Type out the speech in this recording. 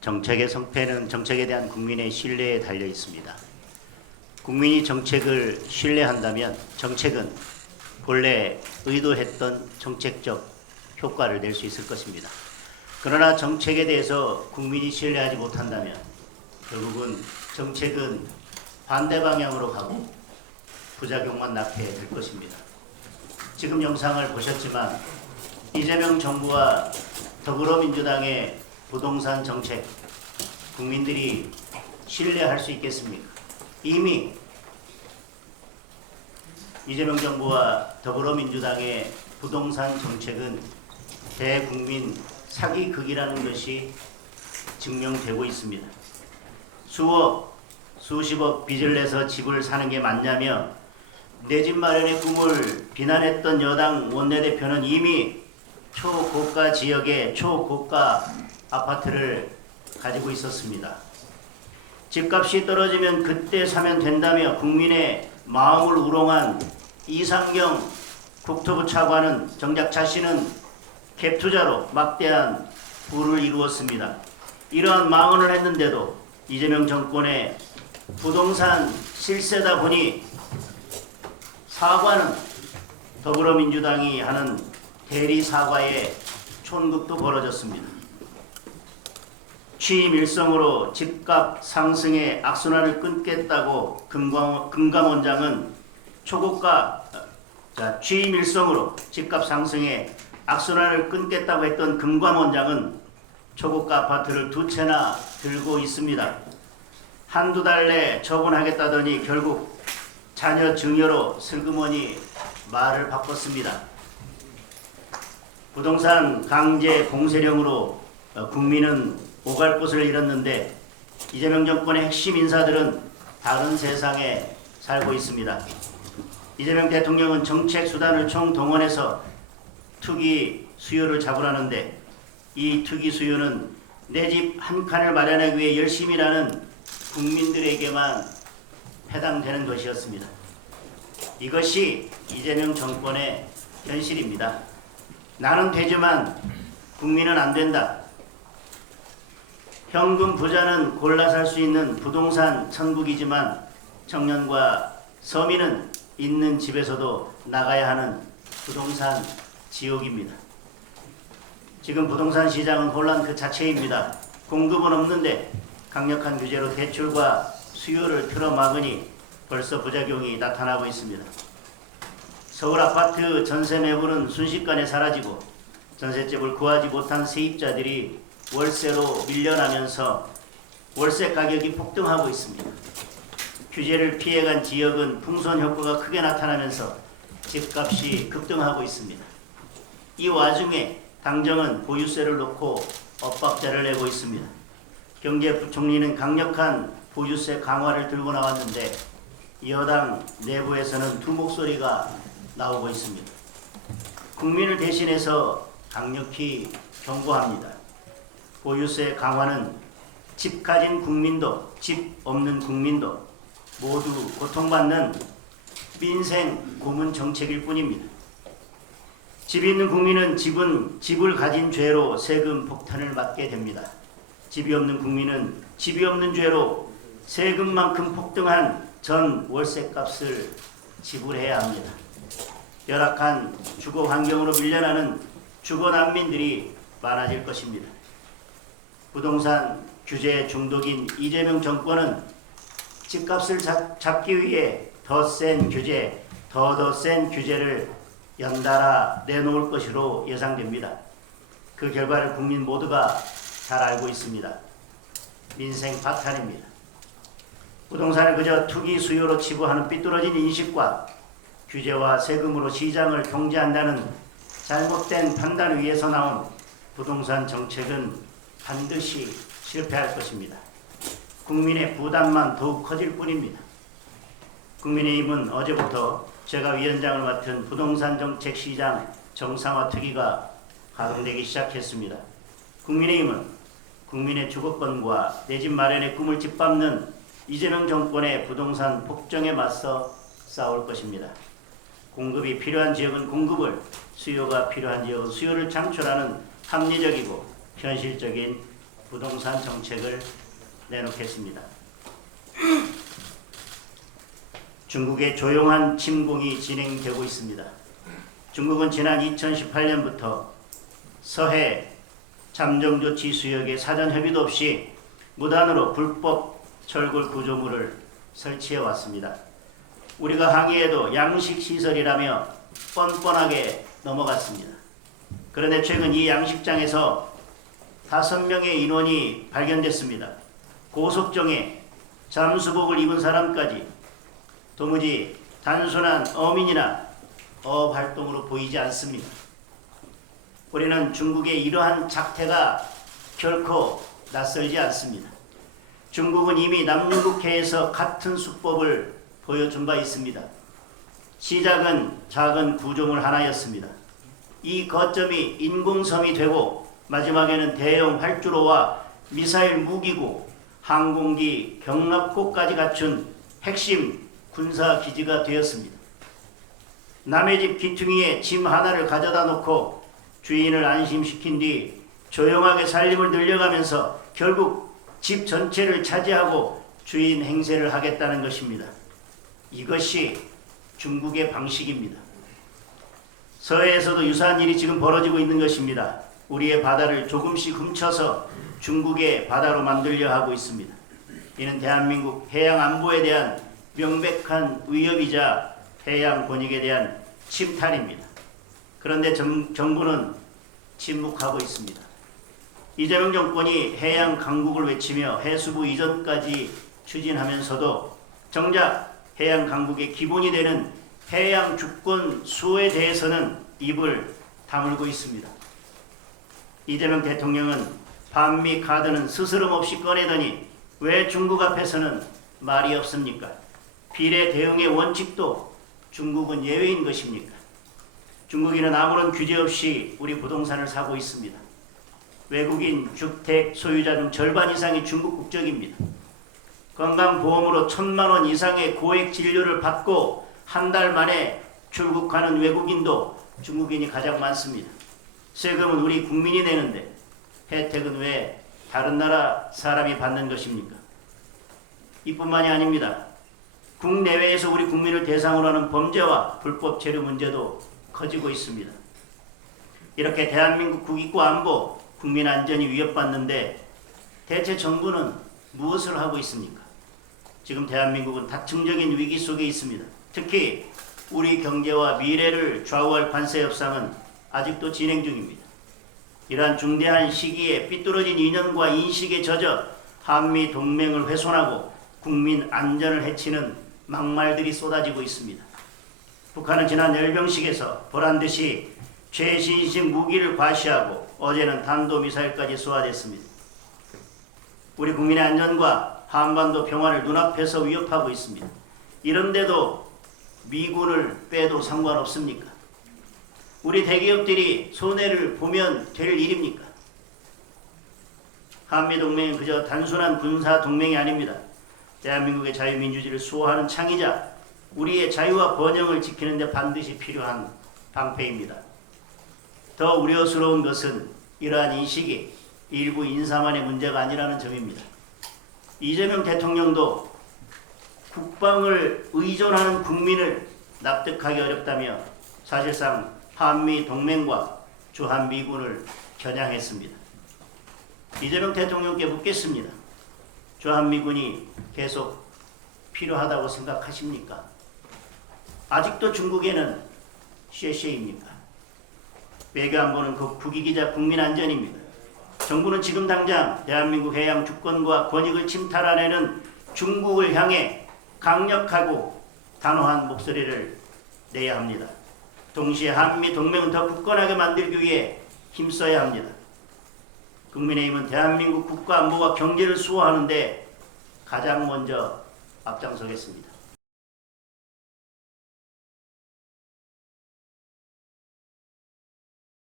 정책의 성패는 정책에 대한 국민의 신뢰에 달려 있습니다. 국민이 정책을 신뢰한다면 정책은 본래 의도했던 정책적 효과를 낼 수 있을 것입니다. 그러나 정책에 대해서 국민이 신뢰하지 못한다면 결국은 정책은 반대 방향으로 가고 부작용만 낳게 될 것입니다. 지금 영상을 보셨지만 이재명 정부와 더불어민주당의 부동산 정책, 국민들이 신뢰할 수 있겠습니까? 이미 이재명 정부와 더불어민주당의 부동산 정책은 대국민 사기극이라는 것이 증명되고 있습니다. 수억, 수십억 빚을 내서 집을 사는 게 맞냐며 내 집 마련의 꿈을 비난했던 여당 원내대표는 이미 초고가 지역에 초고가 아파트를 가지고 있었습니다. 집값이 떨어지면 그때 사면 된다며 국민의 마음을 우롱한 이상경 국토부 차관은 정작 자신은 갭투자로 막대한 부를 이루었습니다. 이러한 망언을 했는데도 이재명 정권의 부동산 실세다 보니 사과는 더불어민주당이 하는 대리 사과에 촌극도 벌어졌습니다. 취임 일성으로 집값 상승의 악순환을 끊겠다고 금감원장은 취임 일성으로 집값 상승의 악순환을 끊겠다고 했던 금감원장은 초고가 아파트를 두 채나 들고 있습니다. 한두 달 내 처분하겠다더니 결국 자녀 증여로 슬그머니 말을 바꿨습니다. 부동산 강제 공세령으로 국민은 오갈 곳을 잃었는데 이재명 정권의 핵심 인사들은 다른 세상에 살고 있습니다. 이재명 대통령은 정책 수단을 총동원해서 투기 수요를 잡으라는데 이 투기 수요는 내 집 한 칸을 마련하기 위해 열심히 일하는 국민들에게만 해당되는 것이었습니다. 이것이 이재명 정권의 현실입니다. 나는 되지만 국민은 안 된다. 현금 부자는 골라 살 수 있는 부동산 천국이지만 청년과 서민은 있는 집에서도 나가야 하는 부동산 지옥입니다. 지금 부동산 시장은 혼란 그 자체입니다. 공급은 없는데 강력한 규제로 대출과 수요를 틀어막으니 벌써 부작용이 나타나고 있습니다. 서울 아파트 전세 매물은 순식간에 사라지고 전셋집을 구하지 못한 세입자들이 월세로 밀려나면서 월세 가격이 폭등하고 있습니다. 규제를 피해간 지역은 풍선 효과가 크게 나타나면서 집값이 급등하고 있습니다. 이 와중에 당정은 보유세를 놓고 엇박자를 내고 있습니다. 경제부총리는 강력한 보유세 강화를 들고 나왔는데 여당 내부에서는 두 목소리가 나오고 있습니다. 국민을 대신해서 강력히 경고합니다. 보유세 강화는 집 가진 국민도 집 없는 국민도 모두 고통받는 민생 고문 정책일 뿐입니다. 집 있는 국민은 집을 가진 죄로 세금 폭탄을 맞게 됩니다. 집이 없는 국민은 집이 없는 죄로 세금만큼 폭등한 전 월세값을 지불해야 합니다. 열악한 주거 환경으로 밀려나는 주거 난민들이 많아질 것입니다. 부동산 규제 중독인 이재명 정권은 집값을 잡기 위해 더 센 규제를 연달아 내놓을 것으로 예상됩니다. 그 결과를 국민 모두가 잘 알고 있습니다. 민생 파탄입니다. 부동산을 그저 투기 수요로 치부하는 삐뚤어진 인식과 규제와 세금으로 시장을 통제한다는 잘못된 판단 위에서 나온 부동산 정책은 반드시 실패할 것입니다. 국민의 부담만 더욱 커질 뿐입니다. 국민의힘은 어제부터 제가 위원장을 맡은 부동산 정책 시장 정상화 특위가 가동되기 시작했습니다. 국민의힘은 국민의 주거권과 내 집 마련의 꿈을 짓밟는 이재명 정권의 부동산 폭정에 맞서 싸울 것입니다. 공급이 필요한 지역은 공급을, 수요가 필요한 지역은 수요를 창출하는 합리적이고 현실적인 부동산 정책을 내놓겠습니다. 중국의 조용한 침공이 진행되고 있습니다. 중국은 지난 2018년부터 서해 잠정조치 수역에 사전 협의도 없이 무단으로 불법 철골 구조물을 설치해 왔습니다. 우리가 항의해도 양식시설이라며 뻔뻔하게 넘어갔습니다. 그런데 최근 이 양식장에서 5명의 인원이 발견됐습니다. 고속정에 잠수복을 입은 사람까지 도무지 단순한 어민이나 어업활동으로 보이지 않습니다. 우리는 중국의 이러한 작태가 결코 낯설지 않습니다. 중국은 이미 남중국해에서 같은 수법을 보여준 바 있습니다. 시작은 작은 구조물 하나였습니다. 이 거점이 인공섬이 되고 마지막에는 대형 활주로와 미사일 무기고 항공기 경납고까지 갖춘 핵심 군사기지가 되었습니다. 남의 집 귀퉁이에 짐 하나를 가져다 놓고 주인을 안심시킨 뒤 조용하게 살림을 늘려가면서 결국 집 전체를 차지하고 주인 행세를 하겠다는 것입니다. 이것이 중국의 방식입니다. 서해에서도 유사한 일이 지금 벌어지고 있는 것입니다. 우리의 바다를 조금씩 훔쳐서 중국의 바다로 만들려 하고 있습니다. 이는 대한민국 해양 안보에 대한 명백한 위협이자 해양 권익에 대한 침탈입니다. 그런데 정부는 침묵하고 있습니다. 이재명 정권이 해양 강국을 외치며 해수부 이전까지 추진하면서도 정작 해양 강국의 기본이 되는 해양 주권 수호에 대해서는 입을 다물고 있습니다. 이재명 대통령은 반미 카드는 스스럼 없이 꺼내더니 왜 중국 앞에서는 말이 없습니까? 비례 대응의 원칙도 중국은 예외인 것입니까? 중국인은 아무런 규제 없이 우리 부동산을 사고 있습니다. 외국인 주택 소유자 중 절반 이상이 중국 국적입니다. 건강보험으로 1,000만 원 이상의 고액 진료를 받고 한 달 만에 출국하는 외국인도 중국인이 가장 많습니다. 세금은 우리 국민이 내는데 혜택은 왜 다른 나라 사람이 받는 것입니까? 이뿐만이 아닙니다. 국내외에서 우리 국민을 대상으로 하는 범죄와 불법 체류 문제도 커지고 있습니다. 이렇게 대한민국 국익과 안보, 국민 안전이 위협받는데 대체 정부는 무엇을 하고 있습니까? 지금 대한민국은 다층적인 위기 속에 있습니다. 특히 우리 경제와 미래를 좌우할 관세 협상은 아직도 진행 중입니다. 이러한 중대한 시기에 삐뚤어진 이념과 인식에 젖어 한미 동맹을 훼손하고 국민 안전을 해치는 막말들이 쏟아지고 있습니다. 북한은 지난 열병식에서 보란듯이 최신식 무기를 과시하고 어제는彈道미사일까지 쏘아댔습니다. 우리 국민의 안전과 한반도 평화를 눈앞에서 위협하고 있습니다. 이런데도 미군을 빼도 상관없습니까? 우리 대기업들이 손해를 보면 될 일입니까? 한미동맹은 그저 단순한 군사동맹이 아닙니다. 대한민국의 자유민주주의를 수호하는 창이자 우리의 자유와 번영을 지키는 데 반드시 필요한 방패입니다. 더 우려스러운 것은 이러한 인식이 일부 인사만의 문제가 아니라는 점입니다. 이재명 대통령도 국방을 의존하는 국민을 납득하기 어렵다며 사실상 한미 동맹과 주한미군을 겨냥했습니다. 이재명 대통령께 묻겠습니다. 주한미군이 계속 필요하다고 생각하십니까? 아직도 중국에는 쉐쉐입니까? 외교안보는 국익이자 국민안전입니다. 정부는 지금 당장 대한민국 해양 주권과 권익을 침탈하려는 중국을 향해 강력하고 단호한 목소리를 내야 합니다. 동시에 한미 동맹은 더 굳건하게 만들기 위해 힘써야 합니다. 국민의힘은 대한민국 국가 안보와 경제를 수호하는 데 가장 먼저 앞장서겠습니다.